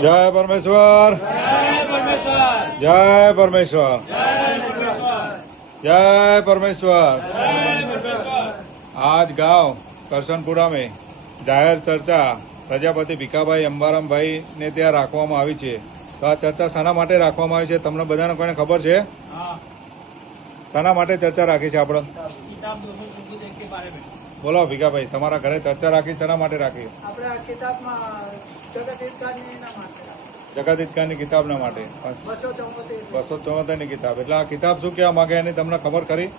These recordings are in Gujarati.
જય પરમેશ્વર, જય પરમેશ્વર, જય પરમેશ્વર। आज गांव કરશનપુરા में જાહેર ચર્ચા પ્રજાપતિ ભીખાભાઈ અંબારામભાઈ ને ત્યાં રાખવામાં આવી છે। તો આ ચર્ચા શાના માટે રાખવામાં આવી છે તમને બધાને કોઈને ખબર છે? શાના માટે ચર્ચા રાખી છે આપણે? બોલો ભીખાભાઈ, તમારા ઘરે ચર્ચા રાખી શાના માટે રાખી? આપણે આ કિતાબમાં જગત હિતકારની કિતાબના માટે 274 ની કિતાબ। એટલે આ કિતાબ શું કહેવા માંગે એની તમને ખબર ખરી?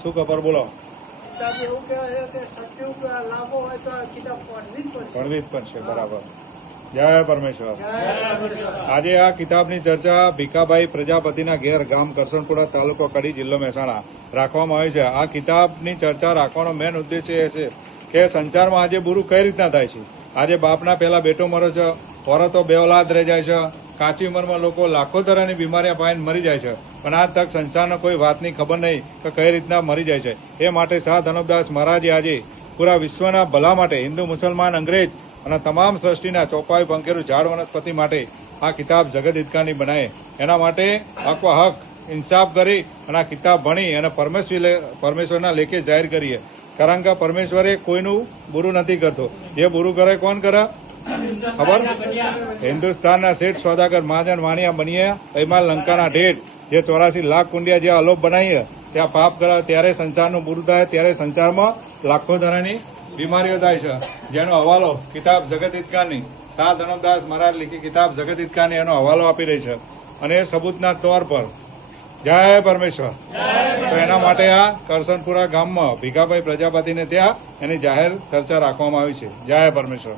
શું ખબર બોલો? કિતાબ એવું કહેવાય છે કે સત્યુગ લાભો હોય તો આ કિતાબ ભણવી જ પડશે, બરાબર। જય પરમેશ્વર। આજે આ કિતાબની ચર્ચા ભીખાભાઈ પ્રજાપતિના ઘેર ગામ કરશનપુરા તાલુકો કડી જિલ્લો મહેસાણા રાખવામાં આવી છે। આ કિતાબની ચર્ચા રાખવાનો મેન ઉદ્દેશ્ય એ છે કે સંસારમાં આજે બુરું કઈ રીતના થાય છે। આજે બાપના પહેલા બેટો મરે છે, ઓરતો બે ઓલાદ રહી જાય છે, કાચી ઉંમરમાં લોકો લાખો તરહની બીમારીઓ પાઈને મરી જાય છે, પણ આજ તક સંસારનો કોઈ વાતની ખબર નહીં કે કઈ રીતના મરી જાય છે। એ માટે શાહ ધનબદાસ મહારાજે આજે પૂરા વિશ્વના ભલા માટે હિન્દુ, મુસલમાન, અંગ્રેજ અને તમામ સૃષ્ટિના ચોપાઈ પંખેરું ઝાડ વનસ્પતિ માટે આ કિતાબ જગત હિતકારની બનાવે। એના માટે હક હક ઇન્સાફ કરી અને આ કિતાબ ભણી અને પરમેશ્વરના લેખે જાહેર કરીએ। કારણ કે પરમેશ્વરે કોઈનું બુરું નથી કરતો, જે બુરું કરે કોણ કરે ખબર? હિન્દુસ્તાનના શેઠ સોદાગર મહાજન વાણિયા બનીએ એમાં લંકાના ઢેઠ જે 84 લાખ કુંડિયા જે અલોપ બનાવીએ ત્યાં પાપ કરે ત્યારે સંસારનું બુરું થાય, ત્યારે સંસારમાં લાખો તરહની બીમારીઓ થાય છે। જેનો હવાલો કિતાબ જગત હિતકારની શાહ ધનબદાસ મહારાજ લીખી કિતાબ જગત હિતકારની એનો હવાલો આપી રહી છે અને એ સબૂતના તોર પર જય પરમેશ્વર। તો એના માટે આ કરશનપુરા ગામમાં ભીખાભાઈ પ્રજાપતિને ત્યાં એની જાહેર ચર્ચા રાખવામાં આવી છે। જય પરમેશ્વર।